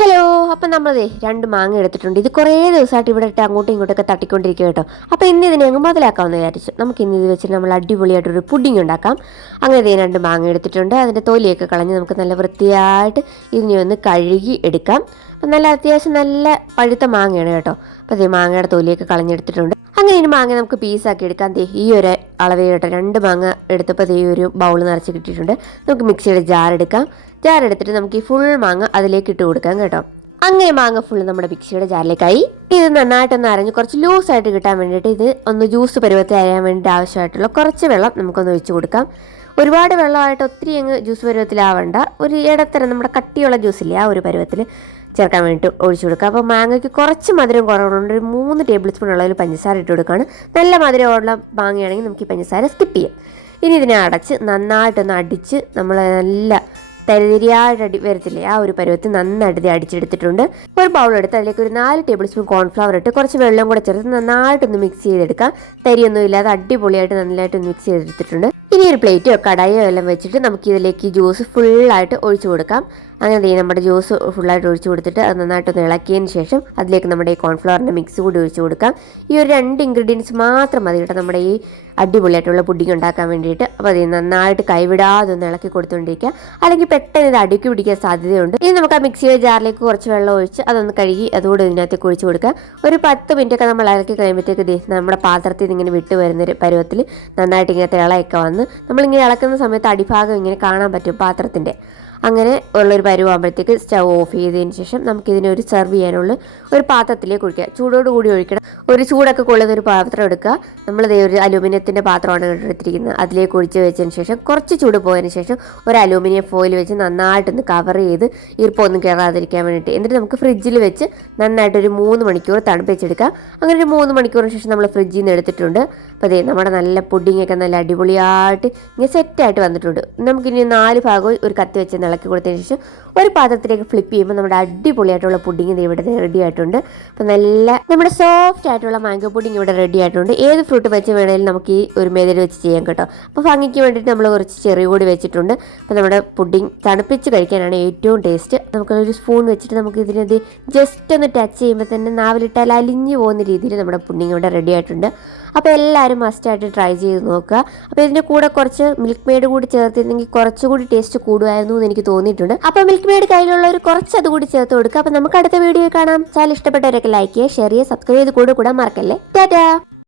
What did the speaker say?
Hello, അപ്പം നമ്മളതേ 2 മാങ്ങ എടുത്തിട്ടുണ്ട്. ഇത് കുറേ ദിവസമായിട്ട് ഇവിടെ ഇട്ട് അങ്ങോട്ടും ഇങ്ങോട്ടൊക്കെ തട്ടിക്കൊണ്ടിരിക്കുക കേട്ടോ. അപ്പോൾ ഇന്ന് ഇതിനെ അങ്ങ് മുതലാക്കാമെന്ന് വിചാരിച്ചു. നമുക്ക് ഇന്ന് ഇത് വെച്ചിട്ട് നമ്മൾ അടിപൊളിയായിട്ടൊരു പുഡിങ് ഉണ്ടാക്കാം. അങ്ങനെ ഇതേ 2 മാങ്ങ എടുത്തിട്ടുണ്ട്. അതിൻ്റെ തൊലിയൊക്കെ കളഞ്ഞ് നമുക്ക് നല്ല വൃത്തിയായിട്ട് ഇതിനെ ഒന്ന് കഴുകി എടുക്കാം. അപ്പം അത്യാവശ്യം നല്ല പഴുത്ത മാങ്ങയാണ് കേട്ടോ. അപ്പോൾ അതേ മാങ്ങയുടെ തൊലിയൊക്കെ കളഞ്ഞെടുത്തിട്ടുണ്ട്. അങ്ങനെ ഇനി മാങ്ങ നമുക്ക് പീസാക്കി എടുക്കാം. ഈ ഒരു അളവ് കേട്ടോ, 2 മാങ്ങ എടുത്തപ്പോൾ ഈ ഒരു ബൗൾ നിറച്ച് കിട്ടിയിട്ടുണ്ട്. നമുക്ക് മിക്സിയുടെ ജാർ എടുക്കാം. ജാർ എടുത്തിട്ട് നമുക്ക് ഈ ഫുൾ മാങ്ങ അതിലേക്ക് ഇട്ട് കൊടുക്കാം കേട്ടോ. അങ്ങനെ മാങ്ങ ഫുള്ള് നമ്മുടെ മിക്സിയുടെ ജാറിലേക്കായി. ഇത് നന്നായിട്ടൊന്ന് അരഞ്ഞ് കുറച്ച് ലൂസായിട്ട് കിട്ടാൻ വേണ്ടിയിട്ട് ഇത് ഒന്ന് ജ്യൂസ് പരുവത്തിൽ അരയാൻ വേണ്ടിയിട്ട് ആവശ്യമായിട്ടുള്ള കുറച്ച് വെള്ളം നമുക്കൊന്ന് ഒഴിച്ച് കൊടുക്കാം. ഒരുപാട് വെള്ളമായിട്ട് ഒത്തിരി അങ്ങ് ജ്യൂസ് പരുവത്തിലാവണ്ട, ഒരു ഇടത്തരം നമ്മുടെ കട്ടിയുള്ള ജ്യൂസില്ലേ ആ ഒരു പരുവത്തിൽ ചേർക്കാൻ വേണ്ടിയിട്ട് ഒഴിച്ചു കൊടുക്കുക. അപ്പോൾ മാങ്ങയ്ക്ക് കുറച്ച് മധുരം കുറവുണ്ട്. ഒരു 3 ടേബിൾ സ്പൂൺ ഉള്ളതിൽ പഞ്ചസാര ഇട്ട് കൊടുക്കുകയാണ്. നല്ല മധുരമുള്ള മാങ്ങയാണെങ്കിൽ നമുക്ക് ഈ പഞ്ചസാര സ്കിപ്പ് ചെയ്യാം. ഇനി ഇതിനെ അടച്ച് നന്നായിട്ടൊന്ന് അടിച്ച് നമ്മൾ നല്ല തരിതരിയായിട്ട് വരത്തില്ലേ ആ ഒരു പരുവത്തിൽ നന്നായിട്ട് അടിച്ചെടുത്തിട്ടുണ്ട്. ഒരു ബൗൾ എടുത്ത് അതിലേക്ക് ഒരു 4 ടേബിൾ സ്പൂൺ കോൺഫ്ലവർ ഇട്ട് കുറച്ച് വെള്ളം കൂടെ ചേർത്ത് നന്നായിട്ടൊന്ന് മിക്സ് ചെയ്തെടുക്കാം. തരിയൊന്നും ഇല്ലാതെ അടിപൊളിയായിട്ട് നന്നായിട്ടൊന്ന് മിക്സ് ചെയ്തെടുത്തിട്ടുണ്ട്. ഇനി ഒരു പ്ലേറ്റോ കടായോ എല്ലാം വെച്ചിട്ട് നമുക്ക് ഇതിലേക്ക് ജ്യൂസ് ഫുള്ളായിട്ട് ഒഴിച്ചു കൊടുക്കാം. അങ്ങനെ നമ്മുടെ ജ്യൂസ് ഫുള്ളായിട്ട് ഒഴിച്ചു കൊടുത്തിട്ട് അത് നന്നായിട്ടൊന്ന് ഇളക്കിയതിന് ശേഷം അതിലേക്ക് നമ്മുടെ ഈ കോൺഫ്ലവറിൻ്റെ മിക്സ് കൂടി ഒഴിച്ചു കൊടുക്കാം. ഈ ഒരു 2 ഇൻഗ്രീഡിയൻസ് മാത്രം മതി കേട്ടോ നമ്മുടെ ഈ അടിപൊളിയായിട്ടുള്ള പുഡിംഗ് ഉണ്ടാക്കാൻ വേണ്ടിയിട്ട്. അപ്പോൾ അത് നന്നായിട്ട് കൈവിടാതെ ഒന്ന് ഇളക്കി കൊടുത്തുകൊണ്ടിരിക്കുക, അല്ലെങ്കിൽ പെട്ടെന്ന് ഇത് അടുക്കി പിടിക്കാൻ സാധ്യതയുണ്ട്. ഇനി നമുക്ക് ആ മിക്സിയുടെ ജാറിലേക്ക് കുറച്ച് വെള്ളം ഒഴിച്ച് അതൊന്ന് കഴുകി അതുകൂടെ ഇതിനകത്തേക്ക് ഒഴിച്ചു കൊടുക്കുക. ഒരു 10 മിനിറ്റൊക്കെ നമ്മൾ ഇളക്കി കഴിയുമ്പോഴത്തേക്ക് നമ്മുടെ പാത്രത്തിൽ നിന്ന് ഇങ്ങനെ വിട്ട് വരുന്നൊരു പരുവത്തിൽ നന്നായിട്ട് ഇങ്ങനെ തിളയൊക്കെ വന്ന് നമ്മളിങ്ങനെ ഇളക്കുന്ന സമയത്ത് അടിഭാഗം ഇങ്ങനെ കാണാൻ പറ്റും പാത്രത്തിൻ്റെ. അങ്ങനെ ഉള്ളൊരു പരുവാകുമ്പോഴത്തേക്ക് സ്റ്റൗ ഓഫ് ചെയ്തതിന് ശേഷം നമുക്കിതിനെ ഒരു സെർവ് ചെയ്യാനുള്ള ഒരു പാത്രത്തിലേക്ക് ഒഴിക്കുക. ചൂടോട് കൂടി ഒഴിക്കണം. ഒരു ചൂടൊക്കെ കൊള്ളുന്ന ഒരു പാത്രം എടുക്കുക. നമ്മളിത് ഒരു അലൂമിനിയത്തിൻ്റെ പാത്രമാണ് എടുത്തിരിക്കുന്നത്. അതിലേക്ക് ഒഴിച്ച് വെച്ചതിന് ശേഷം കുറച്ച് ചൂട് പോയതിന് ശേഷം ഒരു അലൂമിനിയം ഫോയിൽ വെച്ച് നന്നായിട്ടൊന്ന് കവർ ചെയ്ത് ഈർപ്പമൊന്നും കയറാതിരിക്കാൻ വേണ്ടിയിട്ട് എന്നിട്ട് നമുക്ക് ഫ്രിഡ്ജിൽ വെച്ച് നന്നായിട്ടൊരു 3 മണിക്കൂർ തണുപ്പിച്ചെടുക്കാം. അങ്ങനെ ഒരു 3 മണിക്കൂറിന് ശേഷം നമ്മൾ ഫ്രിഡ്ജിൽ നിന്ന് എടുത്തിട്ടുണ്ട്. അപ്പോൾ അതേ നമ്മുടെ നല്ല പുഡിങ്ങൊക്കെ നല്ല അടിപൊളിയായിട്ട് ഇങ്ങനെ സെറ്റായിട്ട് വന്നിട്ടുണ്ട്. നമുക്കിനി 4 ഭാഗവും ഒരു കത്തി വെച്ച് ഇളക്കി കൊടുത്തതിന് ശേഷം ഒരു പാത്രത്തിലേക്ക് ഫ്ലിപ്പ് ചെയ്യുമ്പോൾ നമ്മുടെ അടിപൊളിയായിട്ടുള്ള പുഡിങ് ഇവിടെ റെഡി ആയിട്ടുണ്ട്. അപ്പോൾ നല്ല നമ്മുടെ സോഫ്റ്റ് ആയിട്ടുള്ള മാംഗോ പുഡിങ് ഇവിടെ റെഡി ആയിട്ടുണ്ട്. ഏത് ഫ്രൂട്ട് വെച്ച് വേണമെങ്കിലും നമുക്ക് ഈ ഒരു മെതഡ് വെച്ച് ചെയ്യാം കേട്ടോ. അപ്പോൾ ഭംഗിക്ക് വേണ്ടിയിട്ട് നമ്മൾ കുറച്ച് ചെറി കൂടി വെച്ചിട്ടുണ്ട്. അപ്പോൾ നമ്മുടെ പുഡിങ് തണുപ്പിച്ച് കഴിക്കാനാണ് ഏറ്റവും ടേസ്റ്റ്. നമുക്കൊരു സ്പൂൺ വെച്ചിട്ട് നമുക്ക് ഇതിനത് ജസ്റ്റ് ഒന്ന് ടച്ച് ചെയ്യുമ്പോൾ തന്നെ നാവിലിട്ടാൽ അലിഞ്ഞു പോകുന്ന രീതിയിൽ നമ്മുടെ പുഡിങ് ഇവിടെ റെഡി ആയിട്ടുണ്ട്. അപ്പോൾ എല്ലാവരും മസ്റ്റായിട്ട് ട്രൈ ചെയ്ത് നോക്കുക. അപ്പോൾ ഇതിൻ്റെ കൂടെ കുറച്ച് മിൽക്ക് മെയ്ഡ് കൂടി ചേർത്തിരുന്നെങ്കിൽ കുറച്ചുകൂടി ടേസ്റ്റ് കൂടുമായിരുന്നു എന്ന് എനിക്ക് തോന്നിയിട്ടുണ്ട്. അപ്പോൾ മിൽക്ക് മെയ്ഡ് കയ്യിലുള്ളവർ കുറച്ച് അതുകൂടി ചേർത്ത് കൊടുക്കുക. അപ്പോൾ നമുക്ക് അടുത്ത വീഡിയോ കാണാം. ചാനൽ ഇഷ്ടപ്പെട്ടവരൊക്കെ ലൈക്ക് ചെയ്യുക, ഷെയർ ചെയ്യുക, സബ്സ്ക്രൈബ് ചെയ്ത് കൂടെ മറക്കല്ലേ. ടാറ്റാ.